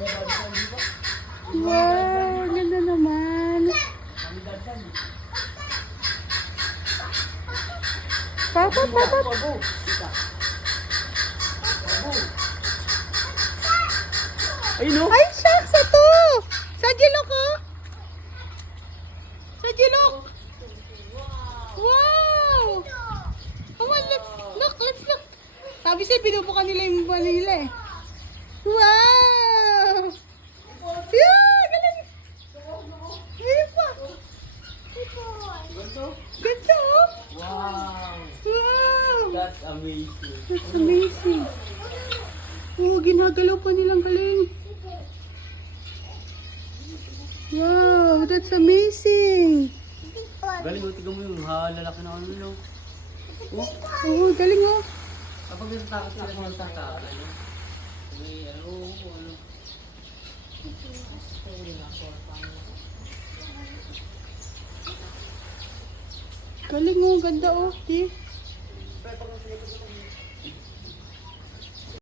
Wow, ganda naman. Papa, papa. Ayun no? Ay, shucks, ito. Sa Jilok, oh. Sa Jilok. Wow. Come on, let's look. Sabi sa'yo, pinupukan nila yung mukha nila eh. Wow. Yeah, galing. Ayun pa. Ganda, oh. Wow! Wow. That's amazing. That's amazing. Oh, ginagalaw pa nilang galing. Wow, that's amazing. Galing, oh, tignan mo yung lalaki na ano, no? Oh, Oh, galing, oh. kapag natatakot sila sa natatakot, ano? May, ano. Galing, oh. Ganda, oh. Di.